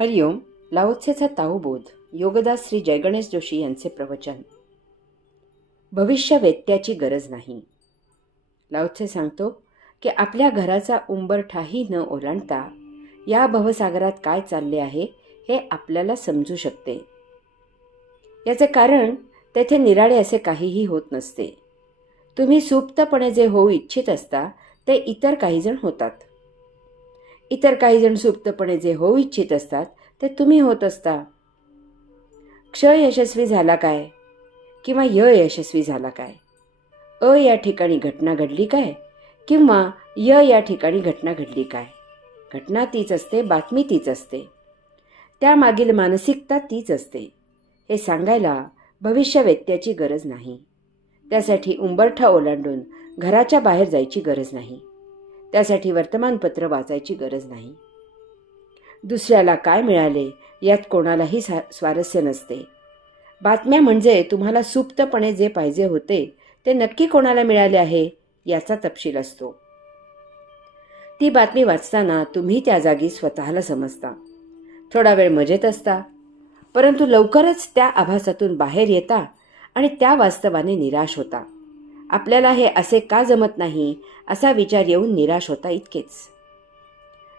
हरिओम. लाओत्सेचा ताओबोध. योगदास श्री जयगणेश जोशी यांचे प्रवचन. भविष्य वेत्याची गरज नाही. लाओत्से सांगतो की आपल्या घराचा उंबरठाही न ओलांडता या भवसागरात काय चालले आहे हे आपल्याला समजू शकते. याचे कारण तेथे निराळे असे काहीही होत नसते. तुम्ही सुप्तपणे जे होऊ इच्छित असता ते इतर काही जण होतात. इतर काही जण सुप्तपणे जे होऊ इच्छित असतात ते तुम्ही होत असता. क्ष यशस्वी झाला काय किंवा यशस्वी झाला काय? या ठिकाणी घटना घडली काय किंवा या ठिकाणी घटना घडली काय? घटना तीच असते, बातमी तीच असते, त्यामागील मानसिकता तीच असते. हे सांगायला भविष्य वेत्याची गरज नाही. त्यासाठी उंबरठा ओलांडून घराच्या बाहेर जायची गरज नाही. त्यासाठी वर्तमानपत्र वाचायची गरज नाही. दुसऱ्याला काय मिळाले यात कोणालाही स्वारस्य नसते. बातम्या म्हणजे तुम्हाला सुप्तपणे जे पाहिजे होते ते नक्की कोणाला मिळाले आहे याचा तपशील असतो. ती बातमी वाचताना तुम्ही त्या जागी स्वतःला समजता. थोडा वेळ मजेत असता, परंतु लवकरच त्या आभासातून बाहेर येता आणि त्या वास्तवाने निराश होता. आपल्याला हे असे का जमत नाही असा विचार येऊन निराश होता. इतकेच.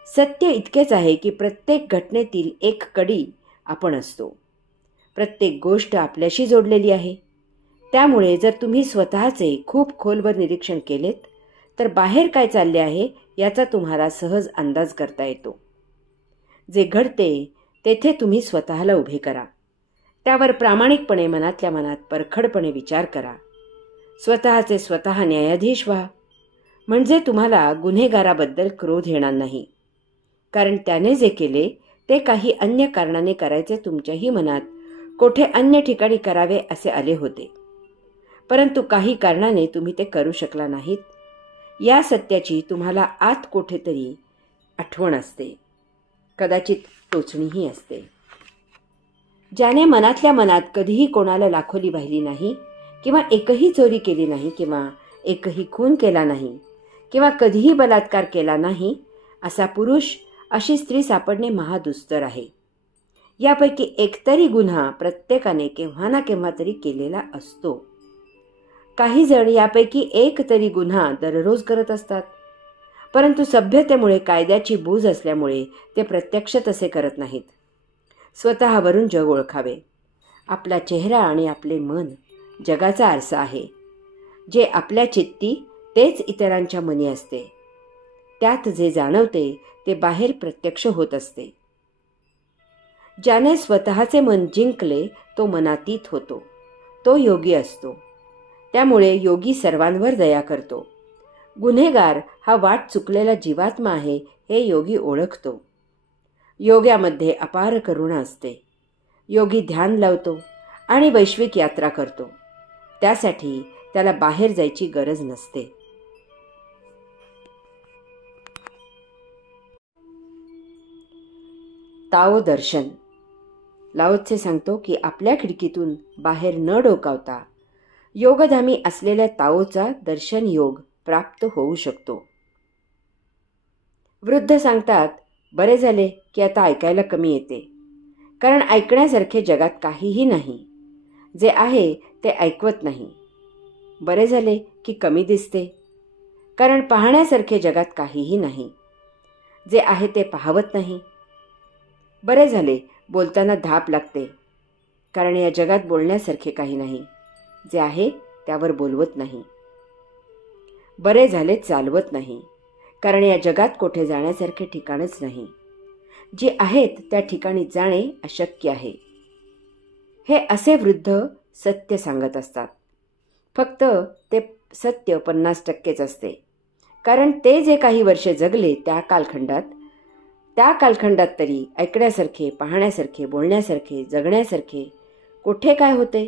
सत्य इतकेच आहे की प्रत्येक घटनेतील एक कडी आपण असतो. प्रत्येक गोष्ट आपल्याशी जोडलेली आहे. त्यामुळे जर तुम्ही स्वतःचे खूप खोलवर निरीक्षण केलेत तर बाहेर काय चालले आहे याचा तुम्हाला सहज अंदाज करता येतो. जे घडते तेथे तुम्ही स्वतःला उभे करा. त्यावर प्रामाणिकपणे मनातल्या मनात परखडपणे विचार करा. स्वतःचे स्वतः न्यायाधीश व्हा. म्हणजे तुम्हाला गुन्हेगाराबद्दल क्रोध येणार नाही, कारण त्याने जे केले ते काही अन्य कारणाने करायचे तुमच्याही मनात कोठे अन्य ठिकाणी करावे असे आले होते, परंतु काही कारणाने तुम्ही ते करू शकला नाहीत. या सत्याची तुम्हाला आत कोठेतरी आठवण असते, कदाचित टोचणीही असते. ज्याने मनातल्या मनात कधीही कोणाला लाखोली वाहिली नाही किंवा एकही चोरी केली नाही किंवा एकही खून केला नाही किंवा कधीही बलात्कार केला नाही असा पुरुष, अशी स्त्री सापडणे महादुस्तर आहे. यापैकी एकतरी गुन्हा प्रत्येकाने केव्हा ना केव्हा तरी केलेला असतो. काही जण यापैकी एक तरी गुन्हा दररोज करत असतात, परंतु सभ्यतेमुळे कायद्याची बूज असल्यामुळे ते प्रत्यक्ष तसे करत नाहीत. स्वतःवरून जग ओळखावे. आपला चेहरा आणि आपले मन जगाचा आरसा आहे. जे आपल्या चित्ती तेच इतरांच्या मनी असते. त्यात जे जाणवते ते बाहेर प्रत्यक्ष होत असते. ज्याने स्वतःचे मन जिंकले तो मनातीत होतो. तो योगी असतो. त्यामुळे योगी सर्वांवर दया करतो. गुन्हेगार हा वाट चुकलेला जीवात्मा आहे हे योगी ओळखतो. योग्यामध्ये अपार करुणा असते. योगी ध्यान लावतो आणि वैश्विक यात्रा करतो. त्यासाठी त्याला बाहेर जायची गरज नसते. ताओ दर्शन. लाओत्से सांगतो की आपल्या खिडकीतून बाहेर न डोकावता योगधामी असलेल्या ताओचा दर्शन योग प्राप्त होऊ शकतो. वृद्ध सांगतात, बरे झाले की आता ऐकायला कमी येते, कारण ऐकण्यासारखे जगात काहीही नाही. जे आहे ते ऐकवत नाही. बरे झाले की कमी दिसते, कारण पाहण्यासारखे जगात काहीही नाही. जे आहे ते पाहवत नाही. बरे झाले, बोलताना धाप लागते, कारण या जगात बोलण्यासारखे काही नाही. जे आहे त्यावर बोलवत नाही. बरे झाले, चालवत नाही, कारण या जगात कोठे जाण्यासारखे ठिकाणच नाही. जी आहेत त्या ठिकाणी जाणे अशक्य आहे. हे असे वृद्ध सत्य सांगत असतात. फक्त ते सत्य 50%च असते, कारण ते जे काही वर्षे जगले त्या कालखंडात तरी ऐकण्यासारखे, पाहण्यासारखे, बोलण्यासारखे, जगण्यासारखे कोठे काय होते?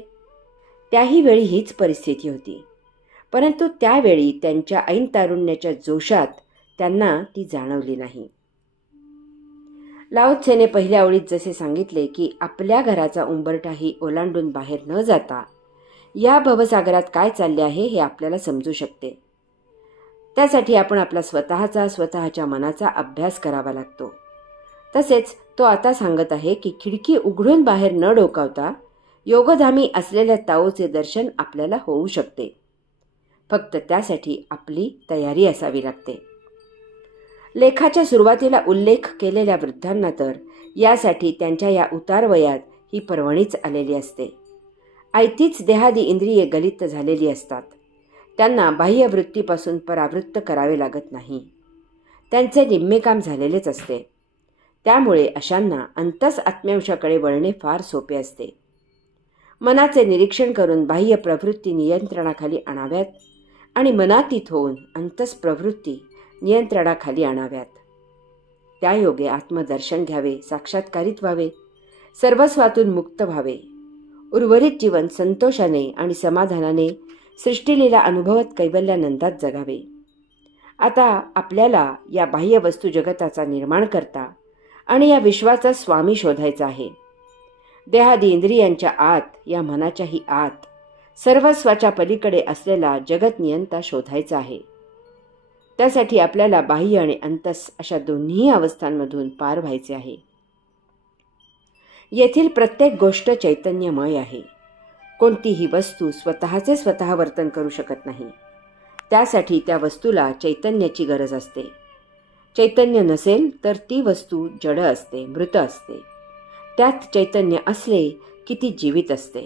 त्याही वेळी हीच परिस्थिती होती, परंतु त्यावेळी त्यांच्या ऐन तारुण्याच्या जोशात त्यांना ती जाणवली नाही. लाओत्सेने पहिल्या ओळीत जसे सांगितले की आपल्या घराचा उंबरठाही ओलांडून बाहेर न जाता या भवसागरात काय चालले आहे हे आपल्याला समजू शकते. त्यासाठी आपण आपला स्वतःच्या मनाचा अभ्यास करावा लागतो. तसेच तो आता सांगत आहे की खिडकी उघडून बाहेर न डोकावता योगधामी असलेल्या ताओचे दर्शन आपल्याला होऊ शकते. फक्त त्यासाठी आपली तयारी असावी लागते. लेखाच्या सुरुवातीला उल्लेख केलेल्या वृद्धांना तर यासाठी त्यांच्या या उतार वयात ही पर्वणीच आलेली असते. आयतीच देहादी इंद्रिये गलित झालेली असतात. त्यांना बाह्य वृत्तीपासून परावृत्त करावे लागत नाही. त्यांचे निम्मे काम झालेलेच असते. त्यामुळे अशांना अंतस आत्म्यांशाकडे वळणे फार सोपे असते. मनाचे निरीक्षण करून बाह्य प्रवृत्ती नियंत्रणाखाली आणाव्यात आणि मनातीत होऊन अंतस प्रवृत्ती नियंत्रणाखाली आणाव्यात. त्यायोगे आत्मदर्शन घ्यावे, साक्षात्कारित व्हावे, सर्वस्वातून मुक्त व्हावे. उर्वरित जीवन संतोषाने आणि समाधानाने सृष्टीलीला अनुभवत कैवल्यानंदात जगावे. आता आपल्याला या बाह्य वस्तू जगताचा निर्माण करता आणि या विश्वाचा स्वामी शोधायचा आहे. देहादी इंद्रियांच्या आत, या मनाच्याही आत सर्वस्वाच्या पलीकडे असलेला जगत नियंता शोधायचा आहे. त्यासाठी आपल्याला बाह्य आणि अंतस अशा दोन्ही अवस्थांमधून पार व्हायचे आहे. येथील प्रत्येक गोष्ट चैतन्यमय आहे. कोणतीही वस्तू स्वतःचे स्वतः वर्तन करू शकत नाही. त्यासाठी त्या वस्तूला चैतन्याची गरज असते. चैतन्य नसेल तर ती वस्तू जड असते, मृत असते. त्यात चैतन्य असले की ती जीवित असते.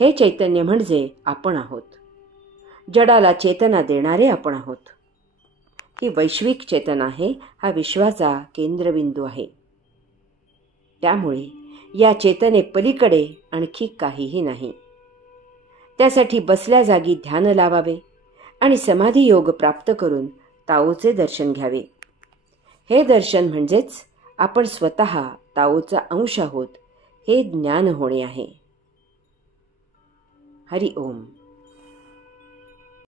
हे चैतन्य म्हणजे आपण आहोत. जडाला चेतना देणारे आपण आहोत. ही वैश्विक चेतना आहे. हा विश्वाचा केंद्रबिंदू आहे. त्यामुळे या चेतने पलीकडे आणखी काहीही नाही. त्यासाठी बसल्या जागी ध्यान लावावे आणि समाधी योग प्राप्त करून ताओचे दर्शन घ्यावे. हे दर्शन म्हणजेच आपण स्वतः ताओचा अंश आहोत हे ज्ञान होणे आहे. हरि ओम.